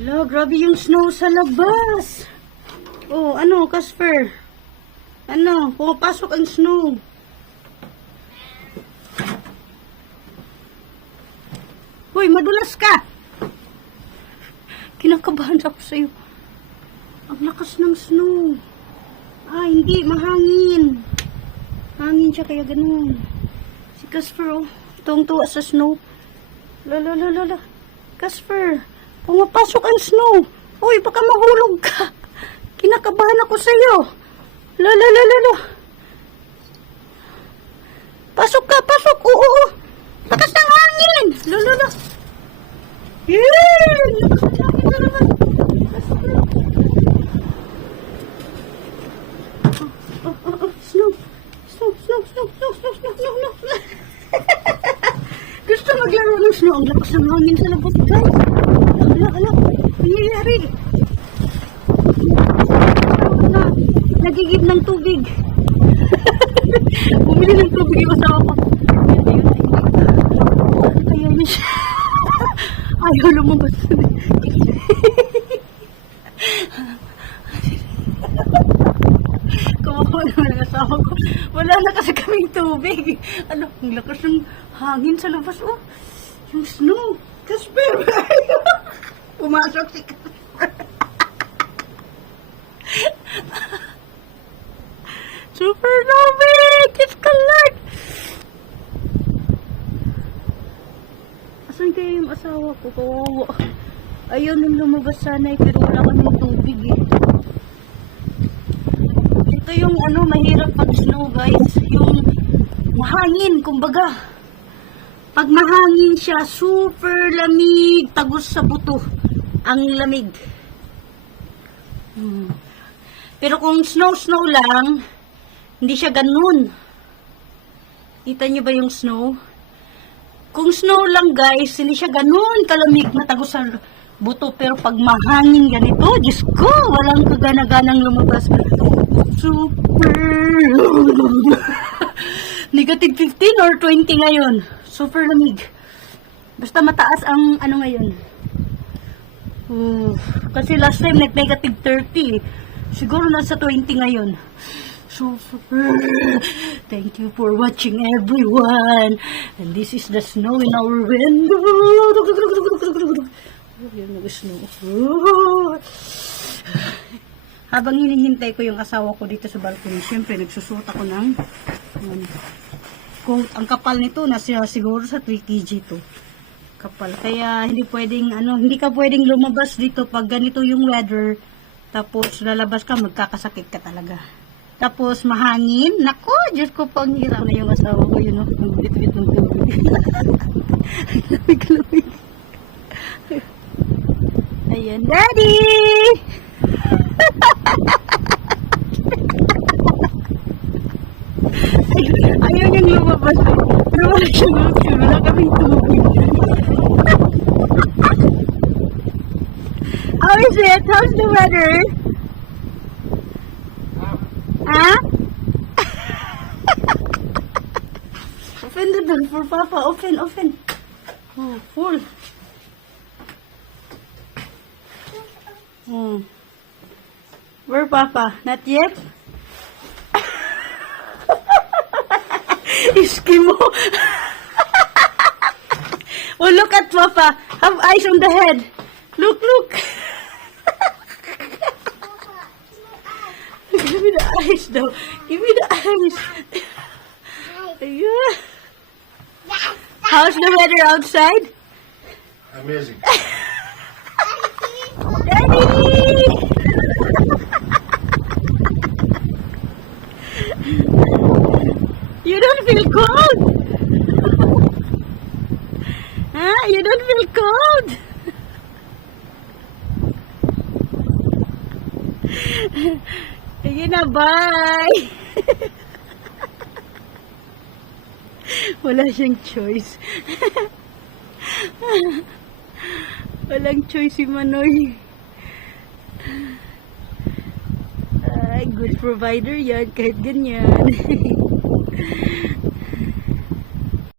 Hala, grabe yung snow sa labas. Oh, ano, Casper? Ano, pumapasok ang snow. Hoy, madulas ka. Kinakabahan ako sa'yo. Ang lakas ng snow. Ah, hindi, mahangin. Hangin siya, kaya ganun. Si Casper, oh, tuwang-tuwa sa snow. Lala. Casper, pumapasok ang snow. Hoy, baka mahulog ka. Kinakabahan ako sa'yo. Lala. Pasok ka, pasok. Oo. Lakas ng hangin. Lala. Yeah! Lakas ng hangin na naman. Snow. Gusto maglaro ng snow. Ang lakas ng hangin sa labas, guys. Ala. Nangyayari. Nagigib ng tubig. Bumili ng tubig yung asawa ko. Kaya niya siya. Ayaw lumabas. Kawawa naman ang asawa ko. Wala na kasi kaming tubig. Ano, ang lakas ng hangin sa labas. Oh, yung snow. Casper. Pumasok si Casper. Super lamig! It's kalat! Asan kaya yung asawa ko? Kawawa. Ayaw nung lumabas sana pero wala kaming tubig eh. Ito yung ano, mahirap pag snow guys. Yung mahangin, kumbaga. Pag mahangin siya, super lamig. Tagos sa buto. Ang lamig. Pero kung snow lang, hindi siya ganun. Kita niyo ba yung snow? Kung snow lang guys, hindi siya ganun kalamig na tagos sa buto. Pero pag mahangin ganito, Diyos ko, walang kagana-ganang lumabas. Super negative 15 or 20 ngayon. Super lamig. Basta mataas ang ano ngayon. Kasi last time negative 30. Siguro nasa 20 ngayon. Super. Thank you for watching everyone. And this is the snow in our window. Yan ang snow. Habang hinihintay ko yung asawa ko dito sa balcony, syempre nagsusuot ako ng coat. Ang kapal nito nasa siguro sa 3 kg to. Kapal. Kaya hindi pwedeng hindi ka pwedeng lumabas dito pag ganito yung weather. Tapos lalabas ka, magkakasakit ka talaga. Tapos mahangin. Nako, Diyos ko, pang hirap na yung asawa ko. Yun, ang bit-bit ng tubig. Lamig. Ayan, Daddy! Ayaw niyang lumabas. Pero wala siyang option. Wala kaming tubig. How is it? How's the weather? Huh? Open the door for Papa. Open. Oh, full. Where Papa? Not yet? Eskimo. Oh, look at Papa. Have eyes on the head. Look. Give me the eyes, though. Give me the eyes. Yeah. How's the weather outside? Amazing. Daddy! You don't feel cold? Huh? You don't feel cold? Sige na, bye! Wala siyang choice. Walang choice si Manoy. Ay, good provider yan, kahit ganyan.